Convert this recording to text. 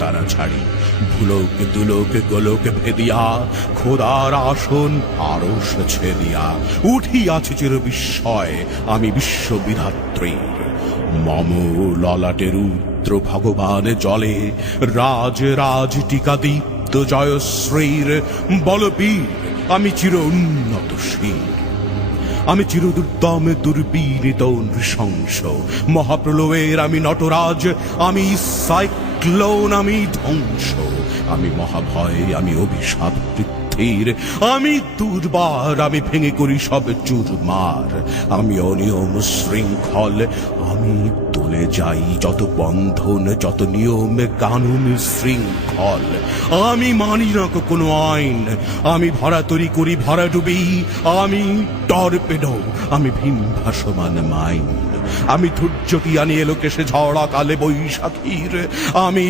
তারা ছাড়ি, ভুলোক দুলোক গোলোক ভেদিয়া, খোদার আসন আরশ ছেদিয়া উঠিয়াছে চির বিস্ময় আমি বিশ্ববিধাত্রীর। মম ললাটে রুদ্র ভগবান জলে, রাজ রাজ টিকা দীপ্ত জয়শ্রীর। বলবীর আমি চির উন্নত শির, আমি চিরদুর্দম দুর্বিনীত নৃশংস, মহাপ্রলয়ের আমি নটরাজ, আমি সাইক্লোন, আমি ধ্বংস, আমি মহাভয়, আমি অভিশাপ পৃথ্বীর, আমি দুর্বার, আমি ভেঙে করি সব চুরমার, আমি অনিয়ম শৃঙ্খল, আমি তোলে যাই যত বন্ধন, যত নিয়ম কানুন শৃঙ্খল। আমি মানি না কোনো আইন, আমি ভরা তরি করি ভরা ডুবি, আমি টর্পেডো, আমি ভীম ভাসমান মাইন, আমি ধৈর্য কি আনি এলোকেশে ঝড়া কালে বৈশাখীর, আমি